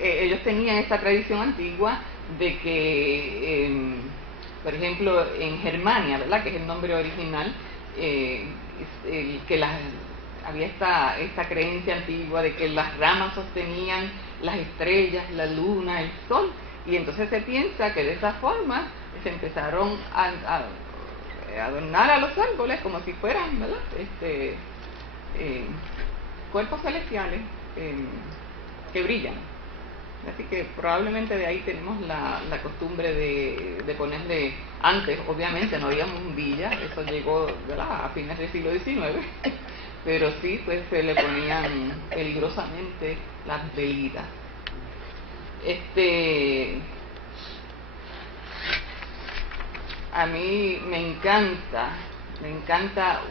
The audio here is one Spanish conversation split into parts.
ellos tenían esta tradición antigua de que, por ejemplo, en Germania, ¿verdad?, que es el nombre original, que había esta creencia antigua de que las ramas sostenían las estrellas, la luna, el sol, y entonces se piensa que de esa forma se empezaron a adornar a los árboles como si fueran, ¿verdad?, cuerpos celestiales que brillan. Así que probablemente de ahí tenemos la costumbre de ponerle, antes obviamente no había bombillas, eso llegó, ¿verdad?, a fines del siglo XIX, pero sí, pues se le ponían peligrosamente las velitas. A mí me encanta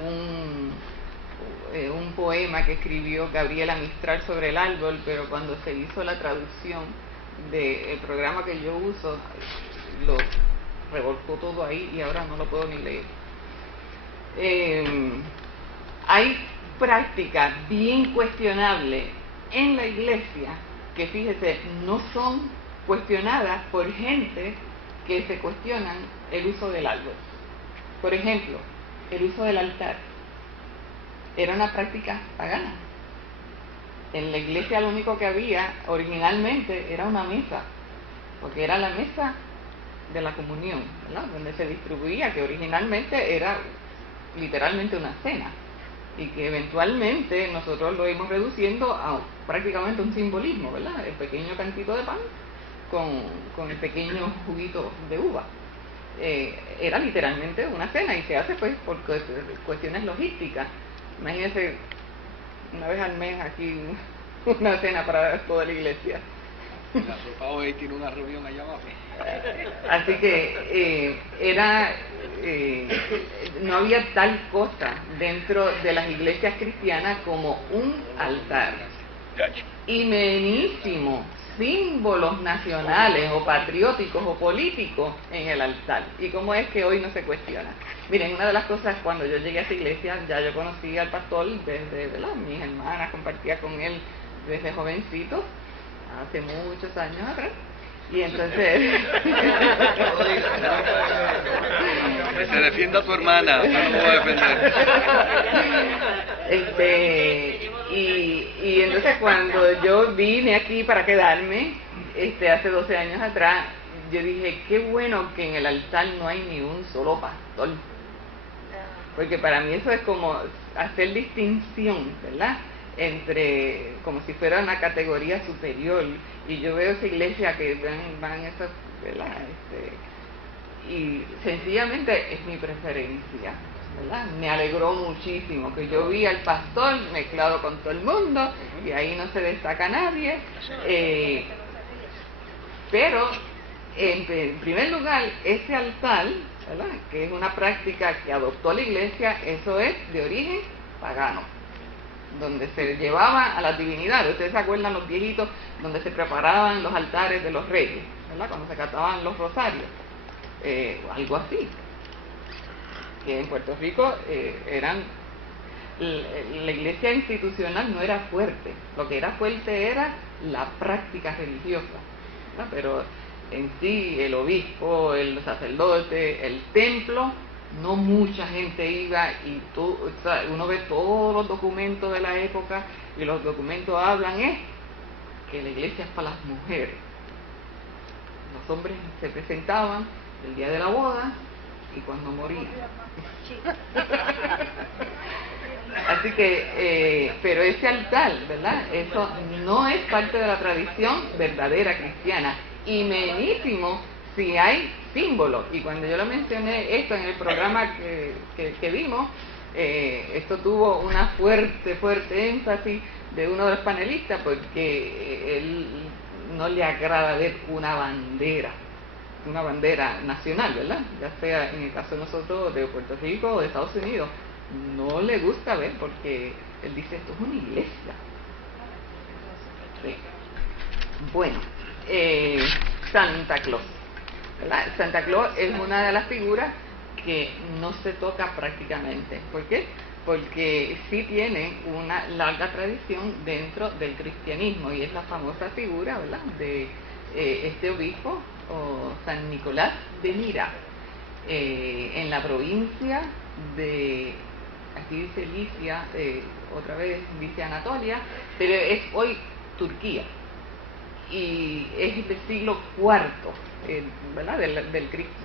un poema que escribió Gabriela Mistral sobre el árbol, pero cuando se hizo la traducción del programa que yo uso, lo revolcó todo ahí y ahora no lo puedo ni leer. Hay prácticas bien cuestionables en la iglesia que, fíjese, no son cuestionadas por gente que se cuestionan el uso del árbol. Por ejemplo, el uso del altar era una práctica pagana. En la iglesia lo único que había originalmente era una mesa, porque era la mesa de la comunión, ¿verdad?, donde se distribuía, que originalmente era literalmente una cena, y que eventualmente nosotros lo íbamos reduciendo a prácticamente un simbolismo, ¿verdad?, el pequeño cantito de pan con el pequeño juguito de uva. Era literalmente una cena, y se hace pues por cuestiones logísticas. Imagínense, una vez al mes aquí una cena para toda la iglesia. La sopa hoy tiene una reunión allá abajo. Así que no había tal cosa dentro de las iglesias cristianas como un altar. Y menísimo símbolos nacionales o patrióticos o políticos en el altar. ¿Y cómo es que hoy no se cuestiona? Miren, una de las cosas, cuando yo llegué a esa iglesia, ya yo conocí al pastor desde, ¿verdad?, mis hermanas, compartía con él desde jovencito, hace muchos años atrás. Y entonces que se defienda a tu hermana, yo no me voy a defender. Y entonces cuando yo vine aquí para quedarme, hace 12 años atrás, yo dije, qué bueno que en el altar no hay ni un solo pastor, porque para mí eso es como hacer distinción, ¿verdad?, entre, como si fuera una categoría superior. Y yo veo esa iglesia que van esas, ¿verdad?, y sencillamente es mi preferencia, ¿verdad? Me alegró muchísimo que yo vi al pastor mezclado con todo el mundo, y ahí no se destaca nadie, pero en primer lugar, ese altar, ¿verdad?, que es una práctica que adoptó la iglesia, eso es de origen pagano, donde se llevaba a las divinidades. Ustedes se acuerdan los viejitos donde se preparaban los altares de los reyes, ¿verdad?, cuando se cantaban los rosarios, algo así. Que en Puerto Rico la iglesia institucional no era fuerte, lo que era fuerte era la práctica religiosa, ¿verdad?, pero en sí el obispo, el sacerdote, el templo, no mucha gente iba. Y uno ve todos los documentos de la época, y los documentos hablan que la iglesia es para las mujeres. Los hombres se presentaban el día de la boda y cuando morían. Así que, pero ese altar, ¿verdad?, eso no es parte de la tradición verdadera cristiana, y menísimo si hay símbolos. Y cuando yo lo mencioné esto en el programa que vimos, esto tuvo una fuerte énfasis de uno de los panelistas, porque él no le agrada ver una bandera nacional, ¿verdad?, ya sea en el caso de nosotros de Puerto Rico o de Estados Unidos. No le gusta ver, porque él dice, esto es una iglesia. Sí. Bueno, Santa Claus, ¿verdad? Santa Claus es una de las figuras que no se toca prácticamente. ¿Por qué? porque sí tiene una larga tradición dentro del cristianismo, y es la famosa figura, ¿verdad?, de este obispo, o San Nicolás de Mira, en la provincia de, aquí dice Licia, otra vez dice Anatolia, pero es hoy Turquía, y es del siglo IV, ¿verdad?,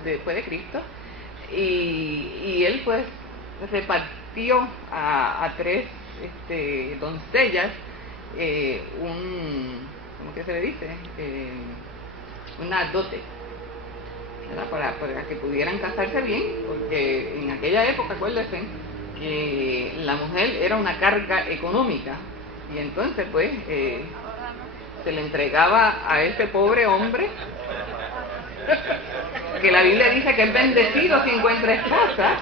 después de Cristo, y él pues repartió a tres doncellas ¿cómo que se le dice? Una dote, ¿verdad?, para que pudieran casarse bien, porque en aquella época, acuérdense, que la mujer era una carga económica, y entonces pues se le entregaba a ese pobre hombre, que la Biblia dice que es bendecido si encuentra esposa,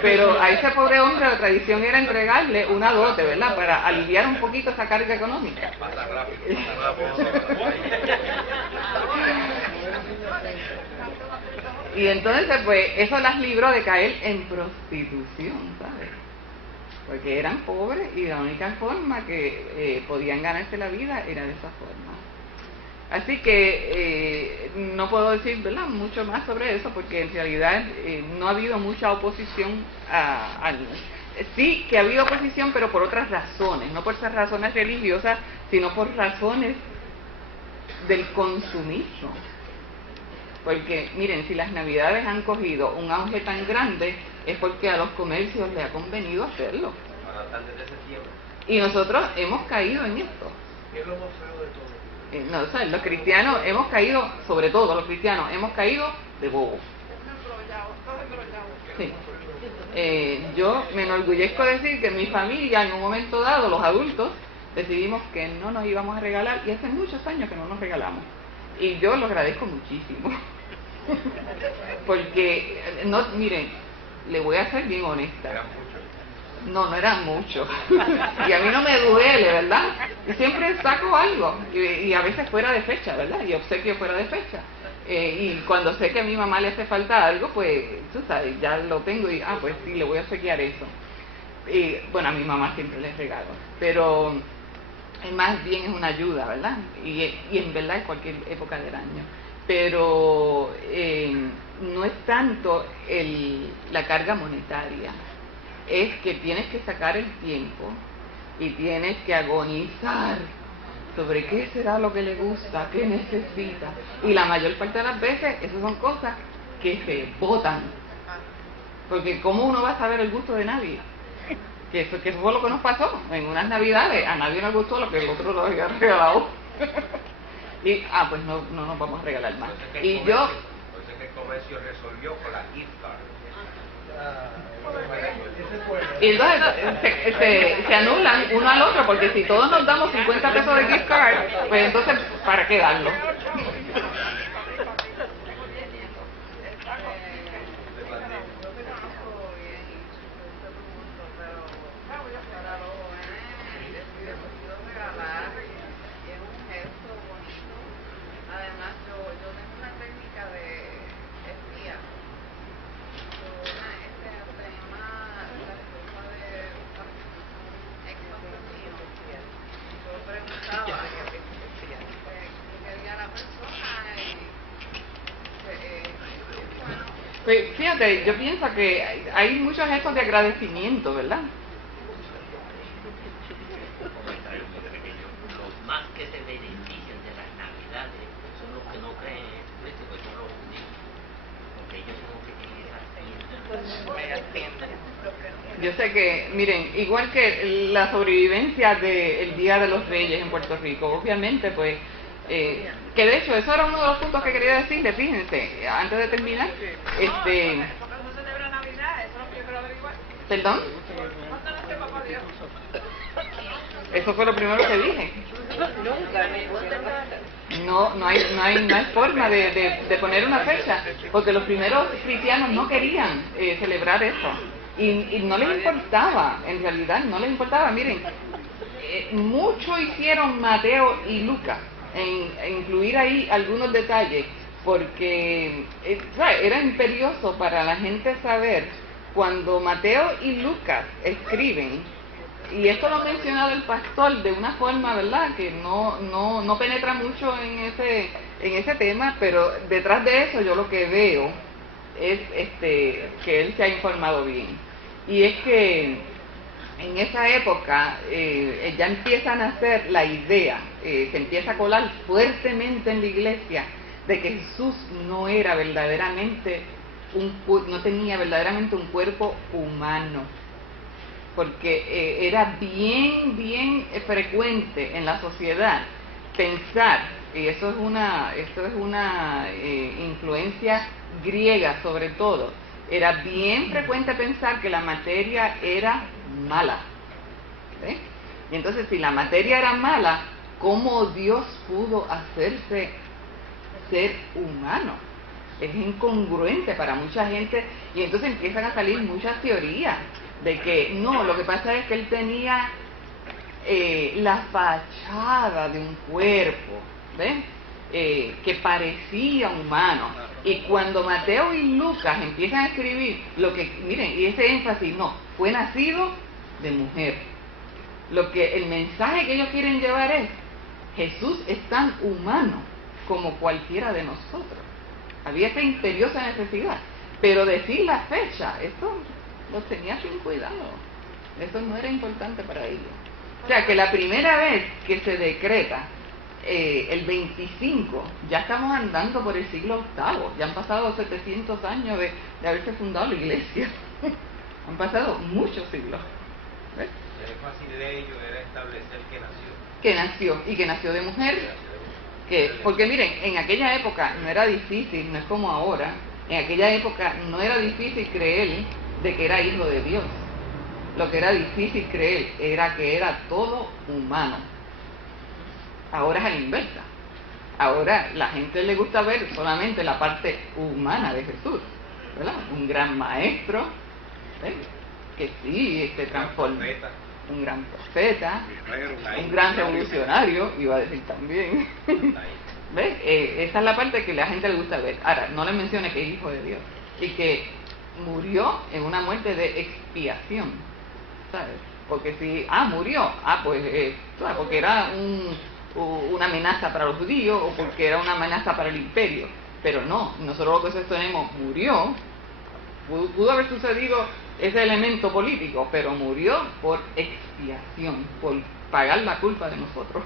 pero a ese pobre hombre la tradición era entregarle una dote, ¿verdad?, para aliviar un poquito esa carga económica. Y entonces pues eso las libró de caer en prostitución, ¿sabes?, porque eran pobres y la única forma que podían ganarse la vida era de esa forma. Así que no puedo decir, ¿verdad?, mucho más sobre eso, porque en realidad no ha habido mucha oposición sí que ha habido oposición, pero por otras razones, no por esas razones religiosas, sino por razones del consumismo. Porque miren, si las navidades han cogido un auge tan grande, es porque a los comercios les ha convenido hacerlo. Y nosotros hemos caído en esto. ¿Qué es lo más feo de todo? No, o sea, los cristianos hemos caído, sobre todo los cristianos, hemos caído de bobos. Sí. Yo me enorgullezco de decir que en mi familia, en un momento dado, los adultos decidimos que no nos íbamos a regalar, y hace muchos años que no nos regalamos. Y yo lo agradezco muchísimo. Porque, no, miren, le voy a ser bien honesta. No eran muchos. Y a mí no me duele, ¿verdad? Y siempre saco algo. Y a veces fuera de fecha, ¿verdad? Y obsequio fuera de fecha. Y cuando sé que a mi mamá le hace falta algo, pues, tú sabes, ya lo tengo y, pues sí, le voy a obsequiar eso. Y, bueno, a mi mamá siempre les regalo. Pero más bien es una ayuda, ¿verdad? Y en verdad es cualquier época del año. Pero no es tanto la carga monetaria. Es que tienes que sacar el tiempo y tienes que agonizar sobre qué será lo que le gusta, qué necesita. Y la mayor parte de las veces, esas son cosas que se botan. Porque ¿cómo uno va a saber el gusto de nadie? Que eso fue lo que nos pasó en unas navidades. A nadie nos gustó lo que el otro nos había regalado. Y, pues no nos vamos a regalar más. Y yo... Pues en el comercio resolvió con la gift card. Y entonces se anulan uno al otro, porque si todos nos damos 50 pesos de gift card, pues entonces, ¿para qué darlo? Pues fíjate, yo pienso que hay muchos gestos de agradecimiento, ¿verdad? Los más que se benefician de las navidades son los que no creen en Jesucristo, que son los judíos, porque ellos son los que tienen esa tienda. Yo sé que, miren, igual que la sobrevivencia del Día de los Reyes en Puerto Rico, obviamente, pues, que de hecho eso era uno de los puntos que quería decirle, fíjense, antes de terminar, ¿Por qué no se celebra Navidad? Eso es lo que yo quiero averiguar. ¿Perdón? ¿Cuándo nació Papá Dios? Eso fue lo primero que dije. No hay forma de poner una fecha, porque los primeros cristianos no querían celebrar eso, y no les importaba, en realidad no les importaba. Miren, mucho hicieron Mateo y Lucas en incluir ahí algunos detalles, porque era imperioso para la gente saber cuando Mateo y Lucas escriben, y esto lo ha mencionado el pastor de una forma, ¿verdad?, que no penetra mucho en ese tema, pero detrás de eso yo lo que veo es que él se ha informado bien. Y es que en esa época ya empieza a nacer la idea, se empieza a colar fuertemente en la iglesia de que Jesús no era verdaderamente no tenía verdaderamente un cuerpo humano, porque era bien frecuente en la sociedad pensar, y esto es una influencia griega sobre todo, era bien frecuente pensar que la materia era mala. ¿Sí? Y entonces, si la materia era mala, ¿cómo Dios pudo hacerse ser humano? Es incongruente para mucha gente, y entonces empiezan a salir muchas teorías de que no, lo que pasa es que él tenía la fachada de un cuerpo, ¿ven? Que parecía humano. Y cuando Mateo y Lucas empiezan a escribir, miren, y ese énfasis, no, fue nacido de mujer. El mensaje que ellos quieren llevar es, Jesús es tan humano como cualquiera de nosotros. Había esa imperiosa necesidad, pero decir la fecha, esto lo tenía sin cuidado, eso no era importante para ellos. O sea, que la primera vez que se decreta el 25, ya estamos andando por el siglo VIII, ya han pasado 700 años de haberse fundado la iglesia, han pasado muchos siglos. ¿Ves? El énfasis de ellos era establecer que nació de mujer. Porque miren, en aquella época no era difícil, no es como ahora, en aquella época no era difícil creer de que era hijo de Dios. Lo que era difícil creer era que era todo humano. Ahora es a la inversa. Ahora la gente le gusta ver solamente la parte humana de Jesús, ¿verdad? Un gran maestro, ¿ves? Que sí, transforma. Un gran profeta, un gran revolucionario, iba a decir también. ¿Ves? Esa es la parte que la gente le gusta ver. Ahora, no le mencione que es hijo de Dios y que murió en una muerte de expiación, ¿sabes? Porque si, murió, pues, claro, porque era una amenaza para los judíos o porque era una amenaza para el imperio. Pero no, nosotros lo que tenemos, murió, pudo haber sucedido ese elemento político, pero murió por expiación, por pagar la culpa de nosotros.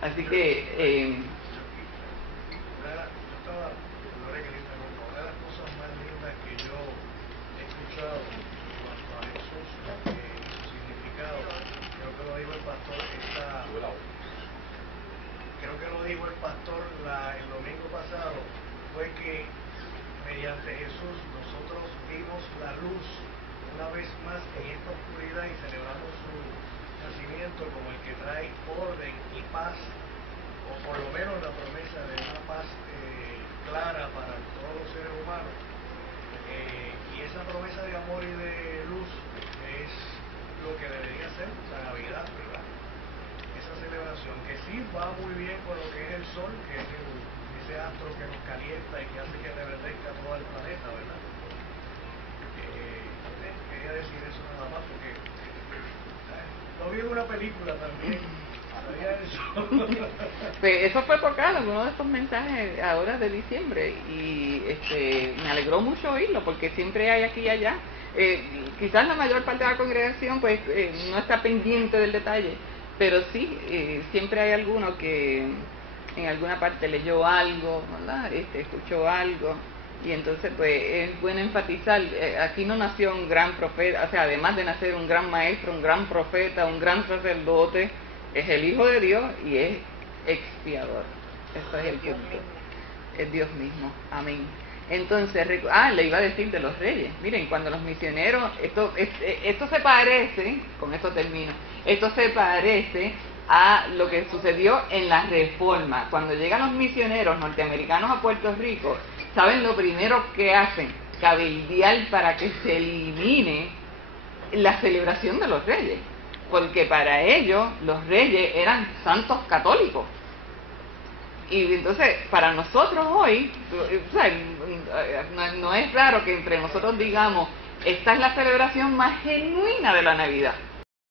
Así que una de las cosas más lindas que yo he escuchado en cuanto a Jesús y su significado, creo que lo dijo el pastor el domingo pasado, fue que mediante Jesús nosotros vimos la luz una vez más en esta oscuridad y celebramos su nacimiento como el que trae orden y paz, o por lo menos la promesa de una paz clara para todos los seres humanos. Y esa promesa de amor y de luz es lo que debería ser la Navidad, ¿verdad? Esa celebración que sí va muy bien con lo que es el sol, que es ese astro que nos calienta y que hace que reverdezca todo el planeta, ¿verdad? Quería decir eso nada más porque lo vi en una película también. Pues eso fue tocado en uno de estos mensajes ahora de diciembre y me alegró mucho oírlo porque siempre hay aquí y allá. Quizás la mayor parte de la congregación pues no está pendiente del detalle, pero sí, siempre hay alguno que en alguna parte leyó algo, ¿verdad? Escuchó algo. Y entonces, pues, es bueno enfatizar, aquí no nació un gran profeta, o sea, además de nacer un gran maestro, un gran profeta, un gran sacerdote, es el Hijo de Dios y es expiador. Eso es el punto. Es Dios mismo. Amén. Entonces, le iba a decir de los reyes. Miren, cuando los misioneros, esto se parece, con esto termino, esto se parece a lo que sucedió en la Reforma. Cuando llegan los misioneros norteamericanos a Puerto Rico, ¿saben lo primero que hacen? Cabildear para que se elimine la celebración de los reyes, porque para ellos los reyes eran santos católicos. Y entonces, para nosotros hoy, o sea, no es raro que entre nosotros digamos, esta es la celebración más genuina de la Navidad.